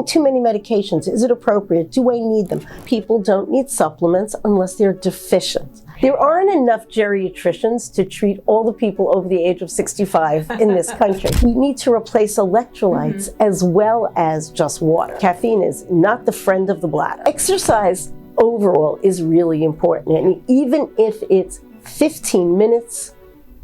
taking too many medications? Is it appropriate? Do I need them? People don't need supplements unless they're deficient. There aren't enough geriatricians to treat all the people over the age of 65 in this country. We need to replace electrolytes as well as just water. Caffeine is not the friend of the bladder. Exercise overall is really important, and even if it's 15 minutes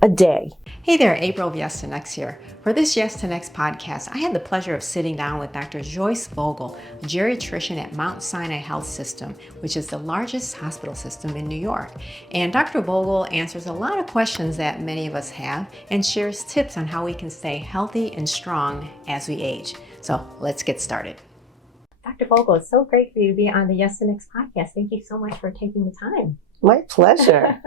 a day. Hey there, April of Yes to Next here. For this Yes to Next podcast, I had the pleasure of sitting down with Dr. Joyce Fogel, a geriatrician at Mount Sinai Health System, which is the largest hospital system in New York. And Dr. Fogel answers a lot of questions that many of us have and shares tips on how we can stay healthy and strong as we age. So let's get started. Dr. Fogel, it's so great for you to be on the Yes to Next podcast. Thank you so much for taking the time. My pleasure.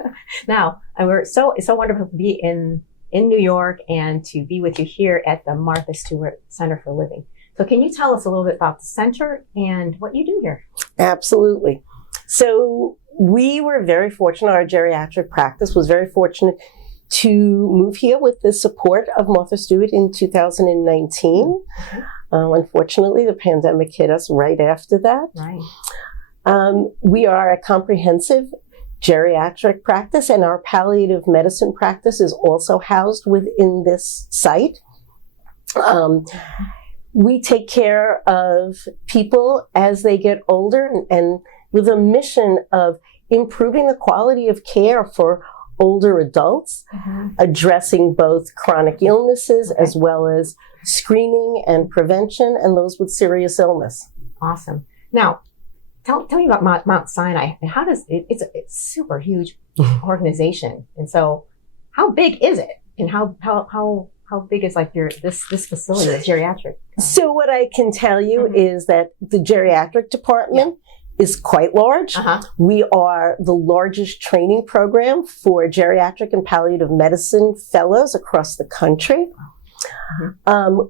Now, it's so wonderful to be in New York and to be with you here at the Martha Stewart Center for Living. So can you tell us a little bit about the center and what you do here? Absolutely. So we were very fortunate, our geriatric practice was very fortunate to move here with the support of Martha Stewart in 2019. Unfortunately, the pandemic hit us right after that. Right. We are a comprehensive geriatric practice, and our palliative medicine practice is also housed within this site. We take care of people as they get older and with a mission of improving the quality of care for older adults, addressing both chronic illnesses as well as screening and prevention and those with serious illness. Awesome. Now, Tell me about Mount Sinai. And how does it's a super huge organization, and so how big is it? And how big is like this facility, the geriatric? So what I can tell you is that the geriatric department is quite large. We are the largest training program for geriatric and palliative medicine fellows across the country.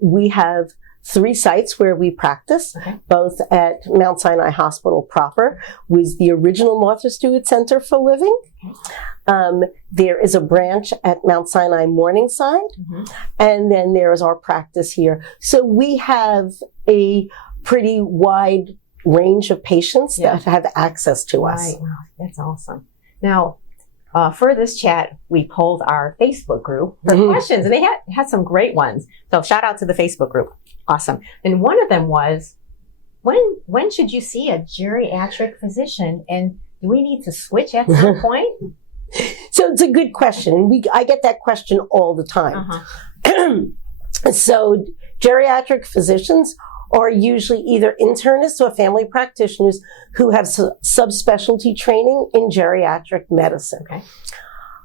We have 3 sites where we practice, both at Mount Sinai Hospital proper, with the original Martha Stewart Center for Living. There is a branch at Mount Sinai Morningside, and then there is our practice here. So we have a pretty wide range of patients that have access to us. Right. Wow, that's awesome. Now, for this chat, we polled our Facebook group for questions, and they had some great ones. So shout out to the Facebook group. Awesome. And one of them was, when should you see a geriatric physician, and do we need to switch at some point? So it's a good question. I get that question all the time. So geriatric physicians are usually either internists or family practitioners who have subspecialty training in geriatric medicine.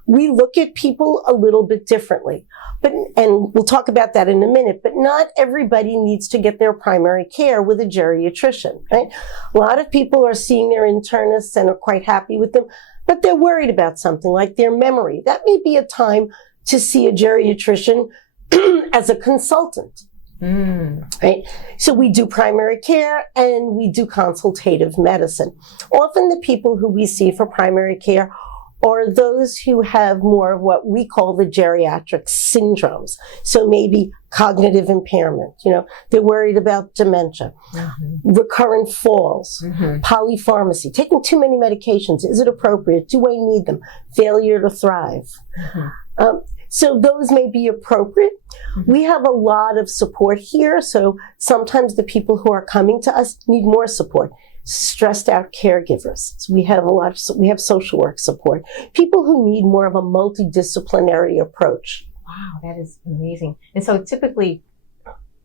We look at people a little bit differently, and we'll talk about that in a minute, but not everybody needs to get their primary care with a geriatrician, right? A lot of people are seeing their internists and are quite happy with them, but they're worried about something like their memory. That may be a time to see a geriatrician as a consultant. Right? So we do primary care and we do consultative medicine. Often the people who we see for primary care are those who have more of what we call the geriatric syndromes. So maybe cognitive impairment, they're worried about dementia, recurrent falls, polypharmacy, taking too many medications. Is it appropriate? Do I need them? Failure to thrive. So those may be appropriate. We have a lot of support here. So sometimes the people who are coming to us need more support. Stressed out caregivers. So we have social work support. People who need more of a multidisciplinary approach. Wow, that is amazing. And so typically,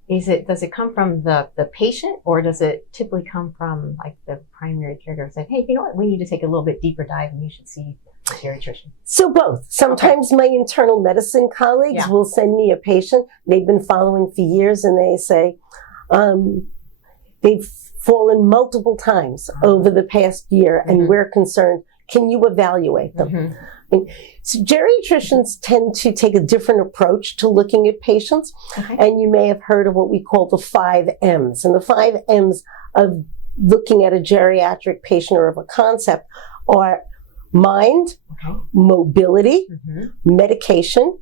does it come from the patient, or does it typically come from like the primary caregiver saying, hey, you know what, we need to take a little bit deeper dive and you should see a geriatrician? So both. Sometimes my internal medicine colleagues will send me a patient they've been following for years, and they say, they've fallen multiple times over the past year, and we're concerned, can you evaluate them? So geriatricians tend to take a different approach to looking at patients, and you may have heard of what we call the 5 M's. And the 5 M's of looking at a geriatric patient or of a concept are mind, mobility, medication,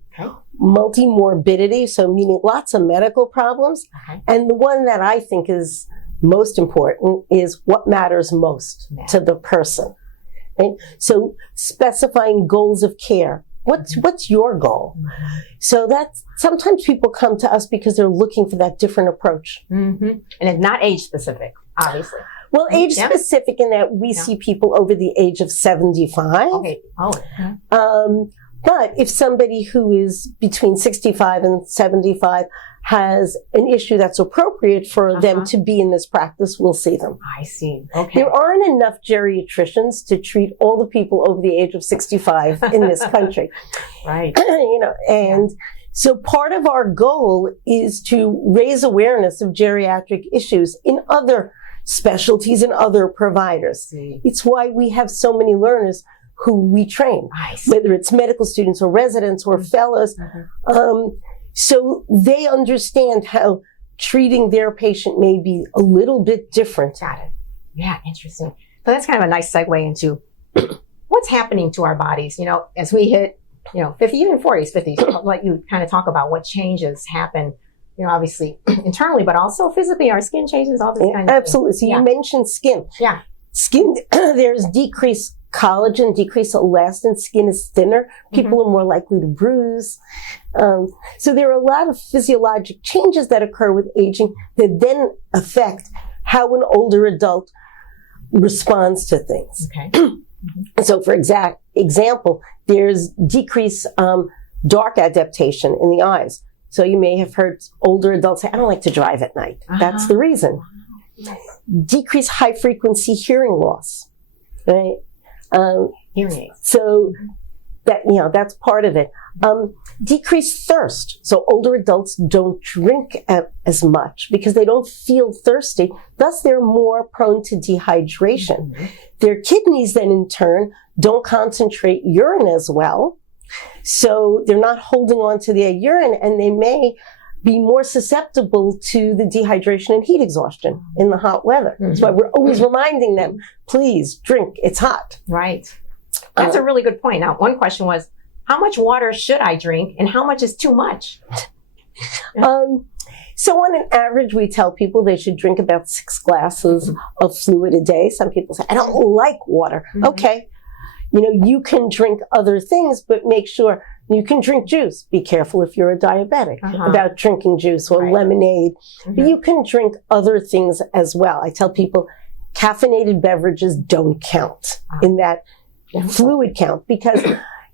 multimorbidity, so meaning lots of medical problems, and the one that I think is most important is what matters most to the person. Right? So specifying goals of care. What's your goal? Mm-hmm. So that's, sometimes people come to us because they're looking for that different approach. Mm-hmm. And it's not age specific, obviously. Well, age specific in that we see people over the age of 75. Okay. Oh. But if somebody who is between 65 and 75 has an issue that's appropriate for them to be in this practice, we'll see them. I see. Okay. There aren't enough geriatricians to treat all the people over the age of 65 in this country. Right. So part of our goal is to raise awareness of geriatric issues in other specialties and other providers. It's why we have so many learners who we train, whether it's medical students or residents or fellows. So they understand how treating their patient may be a little bit different. Got it. Yeah, interesting. So that's kind of a nice segue into what's happening to our bodies, as we hit, 50, even 40s, 50s, like you kind of talk about what changes happen, obviously internally, but also physically, our skin changes, all this kind of thing. Absolutely. So you mentioned skin. Yeah. Skin, there's decreased collagen, decreased elastin, skin is thinner, people are more likely to bruise. So there are a lot of physiologic changes that occur with aging that then affect how an older adult responds to things. Okay. So for example, there's decreased dark adaptation in the eyes. So you may have heard older adults say, I don't like to drive at night. That's the reason. Decreased high frequency hearing loss, right? Hearing aids. So that, that's part of it. Decreased thirst. So older adults don't drink as much because they don't feel thirsty. Thus, they're more prone to dehydration. Their kidneys then in turn don't concentrate urine as well. So they're not holding on to their urine, and they may be more susceptible to the dehydration and heat exhaustion in the hot weather. That's why we're always reminding them, please drink, it's hot. Right. That's a really good point. Now, one question was, how much water should I drink and how much is too much? So on an average, we tell people they should drink about 6 glasses of fluid a day. Some people say, I don't like water. Okay. You can drink other things, but make sure you can drink juice. Be careful if you're a diabetic about drinking juice or lemonade. But you can drink other things as well. I tell people caffeinated beverages don't count in that fluid count because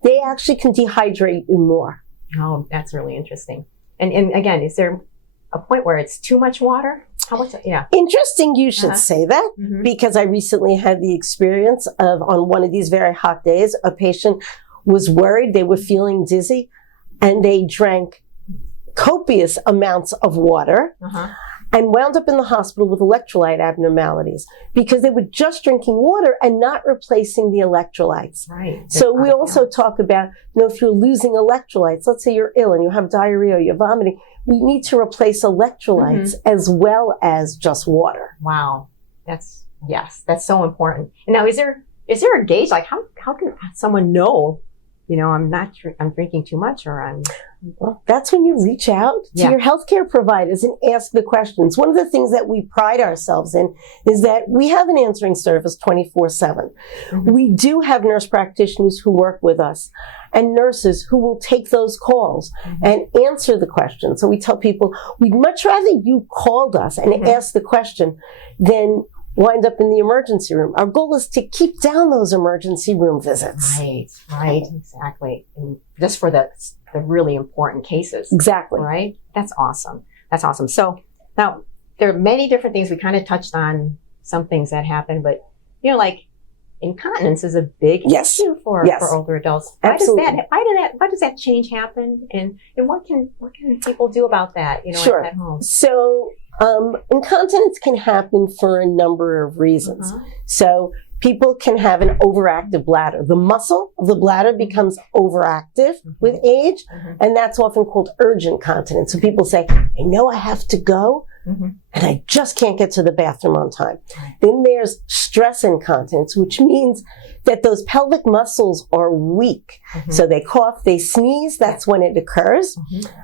they actually can dehydrate you more. Oh, that's really interesting. And again, is there a point where it's too much water? How much? Yeah. Interesting you should say that because I recently had the experience of, on one of these very hot days, a patient was worried, they were feeling dizzy, and they drank copious amounts of water and wound up in the hospital with electrolyte abnormalities because they were just drinking water and not replacing the electrolytes. Right. So we also talk about, if you're losing electrolytes, let's say you're ill and you have diarrhea or you're vomiting, we need to replace electrolytes as well as just water. Wow. That's so important. And now, is there a gauge? Like how can someone know, I'm drinking too much or Well, that's when you reach out to your healthcare providers and ask the questions. One of the things that we pride ourselves in is that we have an answering service 24/7. We do have nurse practitioners who work with us and nurses who will take those calls and answer the questions. So we tell people, we'd much rather you called us and asked the question than wind up in the emergency room. Our goal is to keep down those emergency room visits. Right, exactly. And just for the really important cases. Exactly. Right? That's awesome. So now there are many different things. We kind of touched on some things that happen, but like incontinence is a big issue for older adults. Why does that change happen? And what can people do about that, at home? So incontinence can happen for a number of reasons. So people can have an overactive bladder. The muscle of the bladder becomes overactive with age, and that's often called urgent continence. So people say, I know I have to go, and I just can't get to the bathroom on time. Then there's stress incontinence, which means that those pelvic muscles are weak. So they cough, they sneeze, that's when it occurs.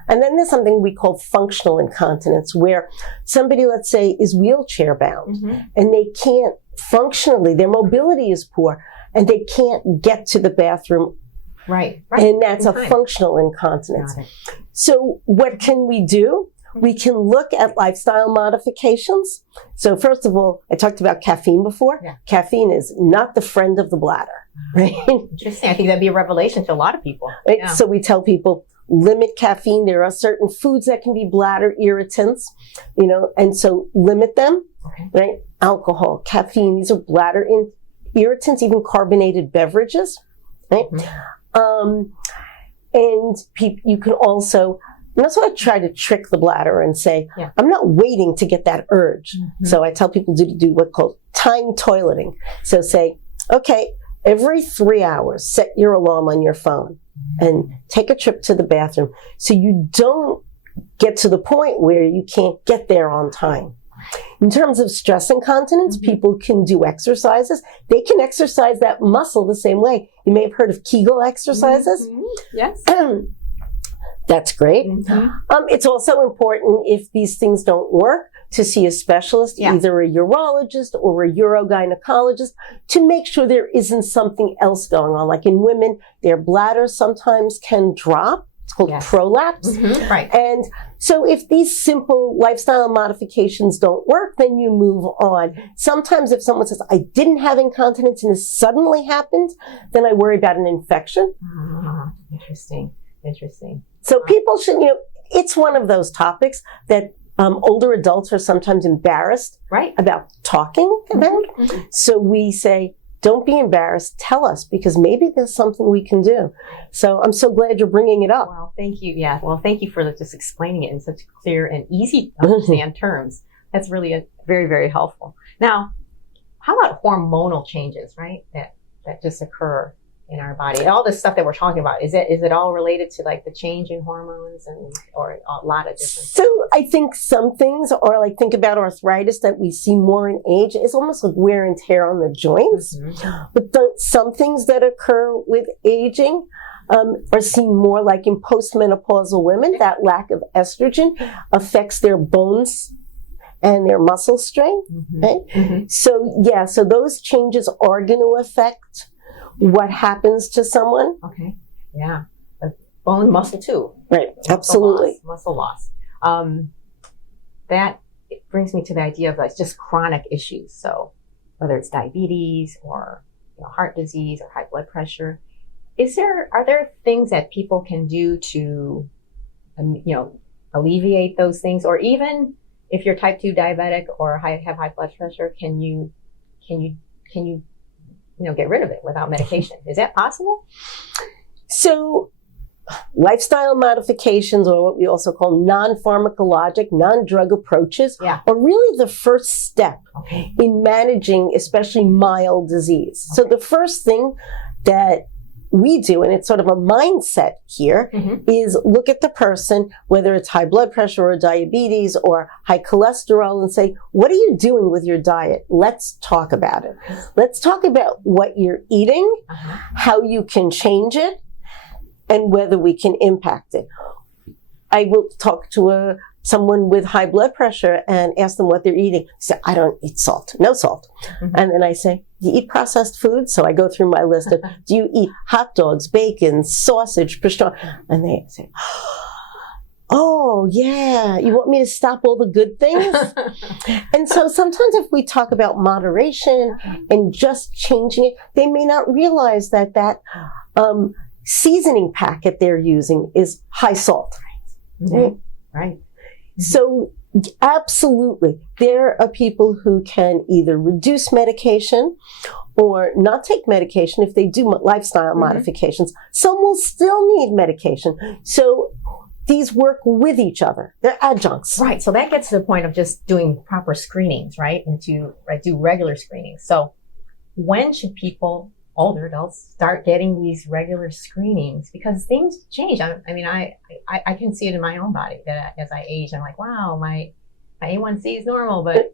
And then there's something we call functional incontinence, where somebody, let's say, is wheelchair bound, and they can't functionally, their mobility is poor, and they can't get to the bathroom. Right. And that's a functional incontinence. So what can we do? We can look at lifestyle modifications. So first of all, I talked about caffeine before. Caffeine is not the friend of the bladder, right? Interesting. I think that'd be a revelation to a lot of people. Right? So we tell people, limit caffeine. There are certain foods that can be bladder irritants, and so limit them, right? Alcohol, caffeine, these are bladder irritants, even carbonated beverages, right? And you can also, and that's why I try to trick the bladder and say, I'm not waiting to get that urge. So I tell people to do what's called time toileting. So say, okay, every 3 hours, set your alarm on your phone and take a trip to the bathroom so you don't get to the point where you can't get there on time. In terms of stress incontinence, people can do exercises. They can exercise that muscle the same way. You may have heard of Kegel exercises. Yes. That's great. It's also important, if these things don't work, to see a specialist, either a urologist or a urogynecologist, to make sure there isn't something else going on. Like in women, their bladder sometimes can drop. It's called prolapse. Right. And so if these simple lifestyle modifications don't work, then you move on. Sometimes if someone says, I didn't have incontinence and this suddenly happened, then I worry about an infection. Interesting. So people should, it's one of those topics that older adults are sometimes embarrassed about talking about. So we say, don't be embarrassed. Tell us, because maybe there's something we can do. So I'm so glad you're bringing it up. Well, thank you. Yeah. Well, thank you for just explaining it in such clear and easy to understand terms. That's really very, very helpful. Now, how about hormonal changes, right? That just occur in our body. All this stuff that we're talking about, is it all related to like the change in hormones or a lot of different? So I think some things are like, think about arthritis that we see more in age. It's almost like wear and tear on the joints. But some things that occur with aging are seen more like in postmenopausal women. That lack of estrogen affects their bones and their muscle strength. Right? So those changes are going to affect what happens to someone. Okay. Yeah. Bone muscle too. Right. Absolutely. Muscle loss. That brings me to the idea of like just chronic issues. So whether it's diabetes or heart disease or high blood pressure, are there things that people can do to alleviate those things? Or even if you're type 2 diabetic or have high blood pressure, can you get rid of it without medication? Is that possible? So lifestyle modifications, or what we also call non-pharmacologic, non-drug approaches, are really the first step in managing especially mild disease. So the first thing that we do, and it's sort of a mindset here, is look at the person, whether it's high blood pressure or diabetes or high cholesterol, and say, what are you doing with your diet? Let's talk about it. Let's talk about what you're eating, how you can change it, and whether we can impact it. I will talk to someone with high blood pressure and ask them what they're eating. They say, I don't eat salt, no salt. And then I say, you eat processed food? So I go through my list of, do you eat hot dogs, bacon, sausage, pastrami? And they say, oh yeah, you want me to stop all the good things? And so sometimes if we talk about moderation and just changing it, they may not realize that seasoning packet they're using is high salt. Right. So absolutely, there are people who can either reduce medication or not take medication if they do lifestyle modifications. Some will still need medication. So these work with each other. They're adjuncts. Right. So that gets to the point of just doing proper screenings, right? And to do regular screenings. So when should people, older adults, start getting these regular screenings? Because things change. I can see it in my own body that as I age, I'm like, wow, my A1C is normal, but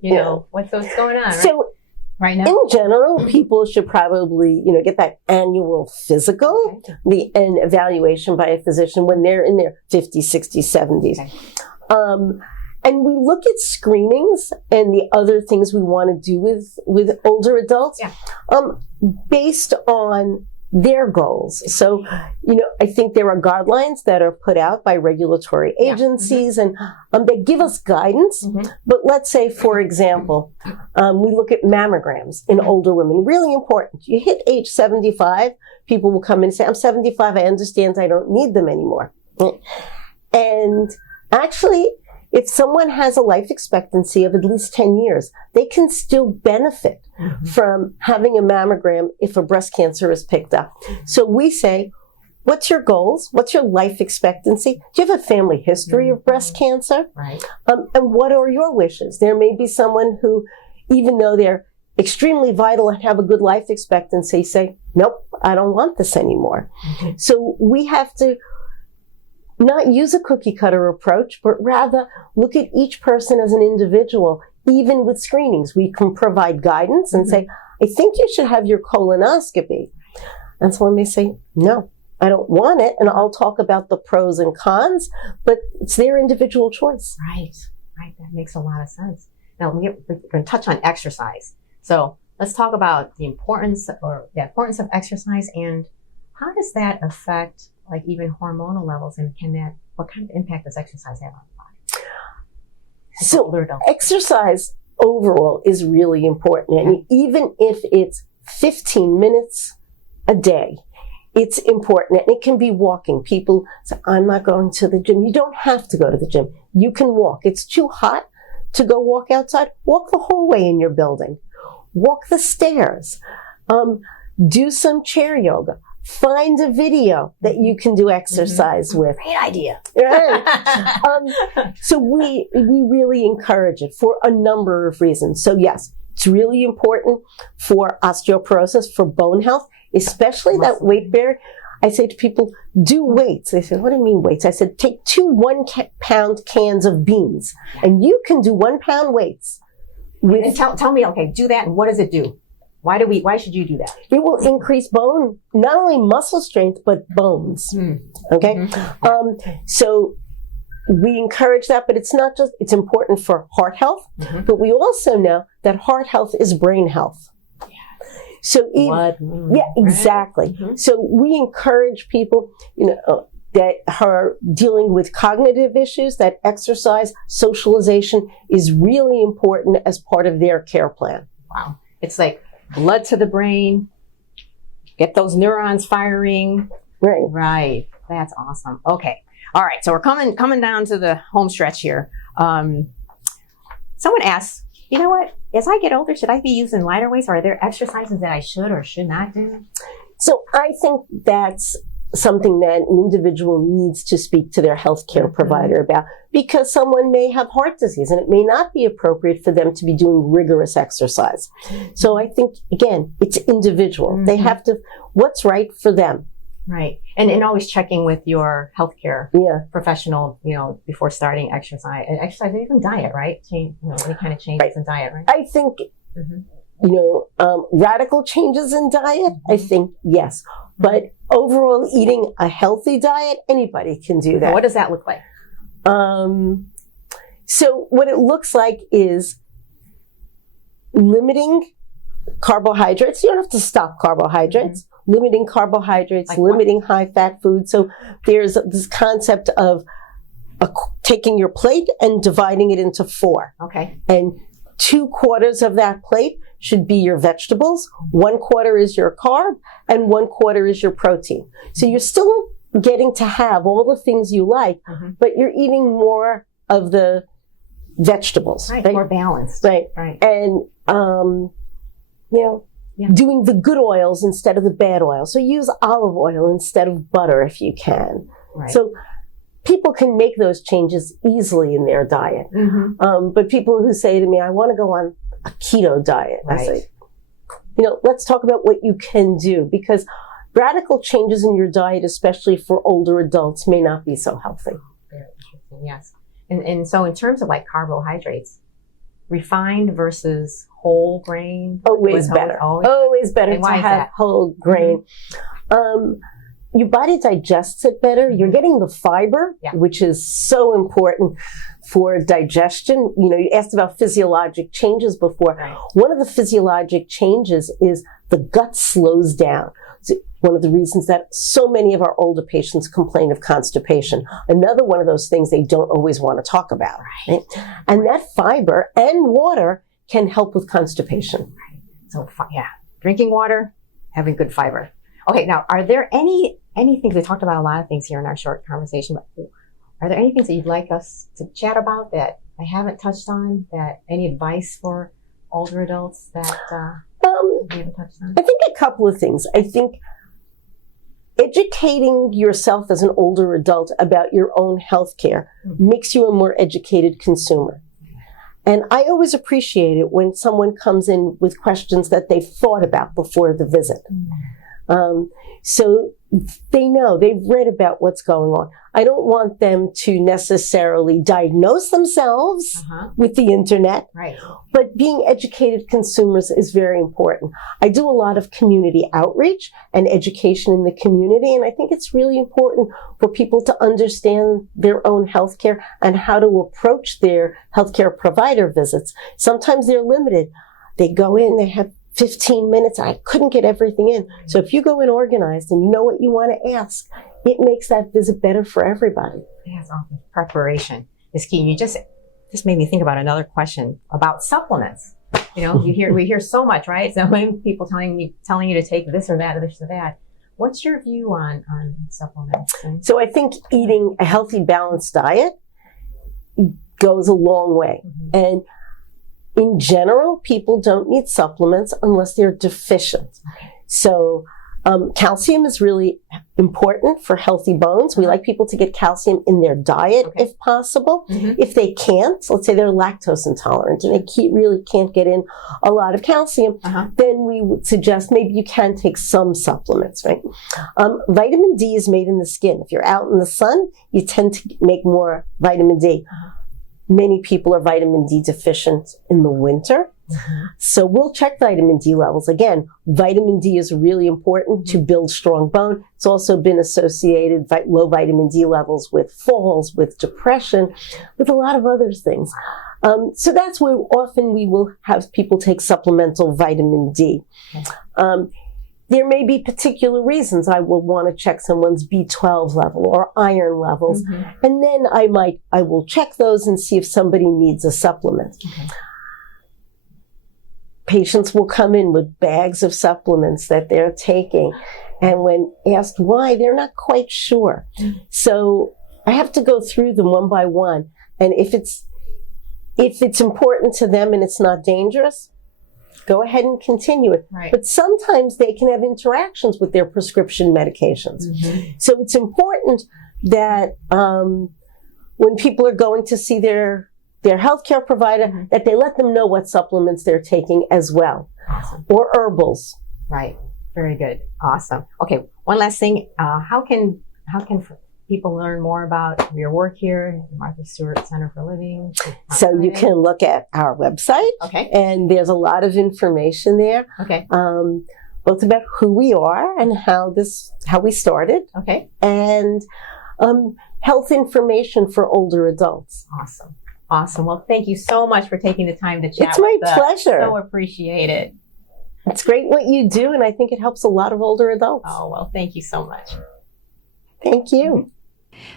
what's going on? Right? So right now, in general, people should probably, get that annual physical, and evaluation by a physician when they're in their 50s, 60s, 70s. Okay. And we look at screenings and the other things we want to do with older adults based on their goals. So, I think there are guidelines that are put out by regulatory agencies and they give us guidance. But let's say, for example, we look at mammograms in older women. Really important. You hit age 75, people will come in and say, I'm 75, I understand I don't need them anymore. And actually, if someone has a life expectancy of at least 10 years, they can still benefit from having a mammogram if a breast cancer is picked up. So we say, what's your goals? What's your life expectancy? Do you have a family history of breast cancer? Right. And what are your wishes? There may be someone who, even though they're extremely vital and have a good life expectancy, say, nope, I don't want this anymore. So we have to not use a cookie cutter approach, but rather look at each person as an individual. Even with screenings, we can provide guidance and say, I think you should have your colonoscopy. And someone may say, no, I don't want it. And I'll talk about the pros and cons, but it's their individual choice. Right. That makes a lot of sense. Now we're going to touch on exercise. So let's talk about the importance of exercise and how does that affect like even hormonal levels, and what kind of impact does exercise have on the body? So exercise overall is really important. And even if it's 15 minutes a day, it's important. And it can be walking. People say, I'm not going to the gym. You don't have to go to the gym. You can walk. It's too hot to go walk outside. Walk the hallway in your building. Walk the stairs. Do some chair yoga. Find a video that you can do exercise with. Great idea. Right. So we really encourage it for a number of reasons. So yes, it's really important for osteoporosis, for bone health, especially that weight bearing. I say to people, do weights. They say, what do you mean weights? I said, take 2 1-pound cans of beans and you can do 1 pound weights. And tell me, okay, do that and what does it do? Why should you do that? It will increase bone, not only muscle strength, but bones. Okay? So we encourage that, but it's not just, it's important for heart health, but we also know that heart health is brain health. So exactly. So we encourage people, that are dealing with cognitive issues, that exercise, socialization is really important as part of their care plan. Wow. It's like blood to the brain, get those neurons firing. Right. That's awesome. Okay. All right. So we're coming down to the home stretch here. Someone asks, you know what? As I get older, should I be using lighter weights? Or are there exercises that I should or should not do? So I think that's something that an individual needs to speak to their healthcare provider about, because someone may have heart disease and it may not be appropriate for them to be doing rigorous exercise. So I think, again, it's individual. They have to, what's right for them. Right. And always checking with your healthcare professional, before starting exercise and even diet, right? Change, any kind of changes in diet, right? I think, radical changes in diet, I think, yes. But overall, eating a healthy diet, anybody can do that. What does that look like? So what it looks like is limiting carbohydrates. You don't have to stop carbohydrates. Limiting carbohydrates, like limiting high-fat food. So there's this concept of taking your plate and dividing it into 4. Okay. And 2/4 of that plate should be your vegetables, 1/4 is your carb, and 1/4 is your protein. So you're still getting to have all the things you like, but you're eating more of the vegetables. Right. More balanced. Right. And, doing the good oils instead of the bad oil. So use olive oil instead of butter if you can. Right. So people can make those changes easily in their diet. But people who say to me, I want to go on a keto diet, I say, let's talk about what you can do, because radical changes in your diet, especially for older adults, may not be so healthy. Very interesting, yes. And so in terms of like carbohydrates, refined versus whole grain? Always better. Always better And to why is have that? whole grain. Your body digests it better. You're getting the fiber, Yeah. which is so important for digestion. You asked about physiologic changes before. Right. One of the physiologic changes is the gut slows down. It's one of the reasons that so many of our older patients complain of constipation. Another one of those things they don't always want to talk about. Right? And that fiber and water can help with constipation. Right. So, drinking water, having good fiber. Okay, now, are there any things, we talked about a lot of things here in our short conversation, but are there any things that you'd like us to chat about that I haven't touched on, any advice for older adults that we haven't touched on? I think a couple of things. I think educating yourself as an older adult about your own health care makes you a more educated consumer. And I always appreciate it when someone comes in with questions that they've thought about before the visit. So they know, they've read about what's going on. I don't want them to necessarily diagnose themselves with the internet, Right. but being educated consumers is very important. I do a lot of community outreach and education in the community, and I think it's really important for people to understand their own healthcare and how to approach their healthcare provider visits. Sometimes they're limited. They go in, they have 15 minutes. I couldn't get everything in. So if you go in organized and you know what you want to ask, it makes that visit better for everybody. Yes, preparation is key. You just made me think about another question about supplements. We hear so much, right? So many people telling you to take this or that or this or that. What's your view on supplements? So I think eating a healthy, balanced diet goes a long way. And in general, people don't need supplements unless they're deficient. So calcium is really important for healthy bones. We like people to get calcium in their diet if possible. If they can't, let's say they're lactose intolerant and they really can't get in a lot of calcium, then we would suggest maybe you can take some supplements, right? Vitamin D is made in the skin. If you're out in the sun, you tend to make more vitamin D. Many people are vitamin D deficient in the winter. So we'll check vitamin D levels. Again, vitamin D is really important to build strong bone. It's also been associated low vitamin D levels with falls, with depression, with a lot of other things. So that's where often we will have people take supplemental vitamin D. There may be particular reasons I will want to check someone's B12 level or iron levels. And then I will check those and see if somebody needs a supplement. Patients will come in with bags of supplements that they're taking. And when asked why, they're not quite sure. So I have to go through them one by one. And if it's important to them and it's not dangerous, go ahead and continue it. Right. But sometimes they can have interactions with their prescription medications. So it's important that when people are going to see their healthcare provider, that they let them know what supplements they're taking as well. Awesome. Or herbals. Right. Very good. Awesome. Okay. One last thing. How can people learn more about your work here, Martha Stewart Center for Living? So you can look at our website. Okay. And there's a lot of information there. Okay. Both about who we are and how we started. Okay. And health information for older adults. Awesome. Awesome. Well, thank you so much for taking the time to chat. It's my with us. pleasure. So appreciate it. It's great what you do, and I think it helps a lot of older adults. Oh, well, thank you so much. Thank you.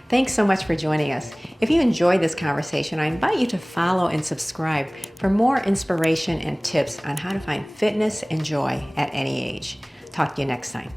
Thanks so much for joining us. If you enjoyed this conversation, I invite you to follow and subscribe for more inspiration and tips on how to find fitness and joy at any age. Talk to you next time.